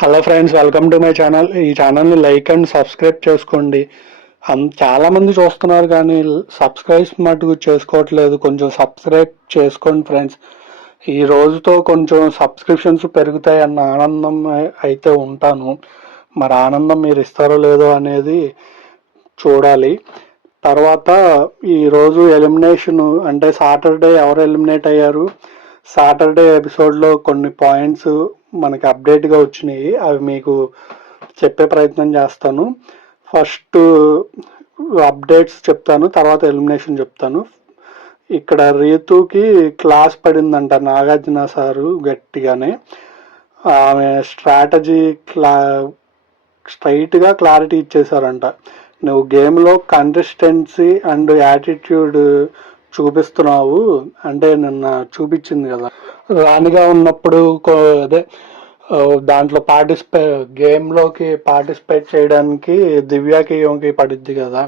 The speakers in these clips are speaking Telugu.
Hello friends, welcome to my channel. ఈ ఛానల్ని లైక్ అండ్ సబ్స్క్రైబ్ చేసుకోండి. చాలామంది చూస్తున్నారు కానీ సబ్స్క్రైబ్ మటుకు చేసుకోవట్లేదు. కొంచెం సబ్స్క్రైబ్ చేసుకోండి ఫ్రెండ్స్. ఈ రోజుతో కొంచెం సబ్స్క్రిప్షన్స్ పెరుగుతాయి అన్న ఆనందం అయితే ఉంటాను. మరి ఆనందం మీరు ఇస్తారో లేదో అనేది చూడాలి. తర్వాత ఈరోజు ఎలిమినేషన్ అంటే సాటర్డే ఎవరు ఎలిమినేట్ అయ్యారు, సాటర్డే ఎపిసోడ్లో కొన్ని పాయింట్స్ మనకి అప్డేట్గా వచ్చినాయి. అవి మీకు చెప్పే ప్రయత్నం చేస్తాను. ఫస్ట్ అప్డేట్స్ చెప్తాను, తర్వాత ఎలిమినేషన్ చెప్తాను. ఇక్కడ రీతుకి క్లాస్ పడిందంట నాగార్జున సారు గట్టిగానే. ఆమె స్ట్రాటజీ స్ట్రైట్గా క్లారిటీ ఇచ్చేసారంట. నువ్వు గేమ్లో కన్సిస్టెన్సీ అండ్ యాటిట్యూడ్ చూపిస్తున్నావు అంటే నిన్న చూపించింది కదా, రాణిగా ఉన్నప్పుడు అదే దాంట్లో గేమ్లోకి పార్టిసిపేట్ చేయడానికి దివ్యాకి పడుద్ది కదా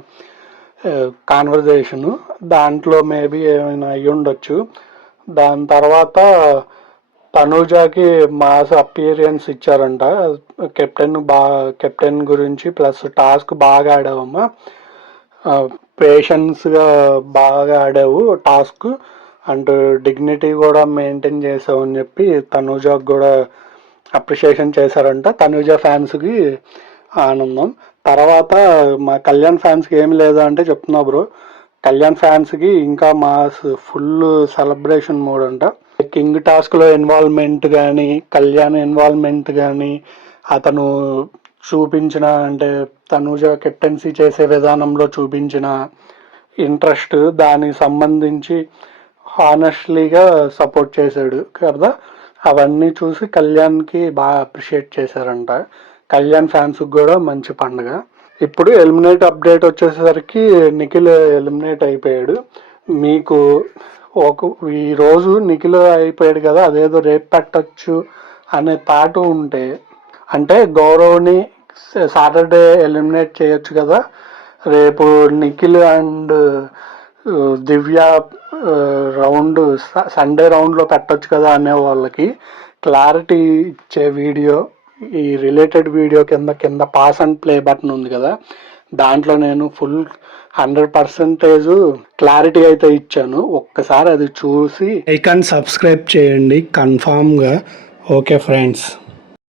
కాన్వర్జేషను. దాంట్లో మేబీ ఏమైనా అయ్యి ఉండొచ్చు. దాని తర్వాత తనూజాకి మాస్ అపియరెన్స్ ఇచ్చారంట. కెప్టెన్ గురించి ప్లస్ టాస్క్ బాగా ఆడావమ్మా, పేషెన్స్గా బాగా ఆడావు టాస్క్ అండ్ డిగ్నిటీ కూడా మెయింటైన్ చేసావు అని చెప్పి తనూజాకి కూడా అప్రిషియేషన్ చేశారంట. తనూజ ఫ్యాన్స్కి ఆనందం. తర్వాత మా కళ్యాణ్ ఫ్యాన్స్కి ఏమి లేదా అంటే చెప్తున్నా బ్రో, కళ్యాణ్ ఫ్యాన్స్కి ఇంకా మాస్ ఫుల్ సెలబ్రేషన్ మోడ్ అంట. కింగ్ టాస్క్లో ఇన్వాల్వ్మెంట్ కానీ, కళ్యాణ్ ఇన్వాల్వ్మెంట్ కానీ, అతను చూపించిన అంటే తనూజ కెప్టెన్సీ చేసే విధానంలో చూపించిన ఇంట్రెస్ట్, దానికి సంబంధించి హానెస్ట్లీగా సపోర్ట్ చేశాడు కదా. అవన్నీ చూసి కళ్యాణ్కి బాగా అప్రిషియేట్ చేశారంట. కళ్యాణ్ ఫ్యాన్స్కి కూడా మంచి పండుగ. ఇప్పుడు ఎలిమినేట్ అప్డేట్ వచ్చేసరికి నిఖిల్ ఎలిమినేట్ అయిపోయాడు. మీకు ఈరోజు నిఖిల్ అయిపోయాడు కదా, అదేదో రేపు పెట్టచ్చు అనే థాట్ ఉంటే అంటే గౌరవ్ని సాటర్డే ఎలిమినేట్ చేయొచ్చు కదా, రేపు Nikhil and Divya round Sunday రౌండ్లో పెట్టొచ్చు కదా అనే వాళ్ళకి క్లారిటీ ఇచ్చే వీడియో, ఈ రిలేటెడ్ వీడియో కింద పాస్ అండ్ ప్లే బటన్ ఉంది కదా, దాంట్లో నేను ఫుల్ 100% క్లారిటీ అయితే ఇచ్చాను. ఒక్కసారి అది చూసి లైక్ అండ్ సబ్స్క్రైబ్ చేయండి కన్ఫామ్గా. Okay friends.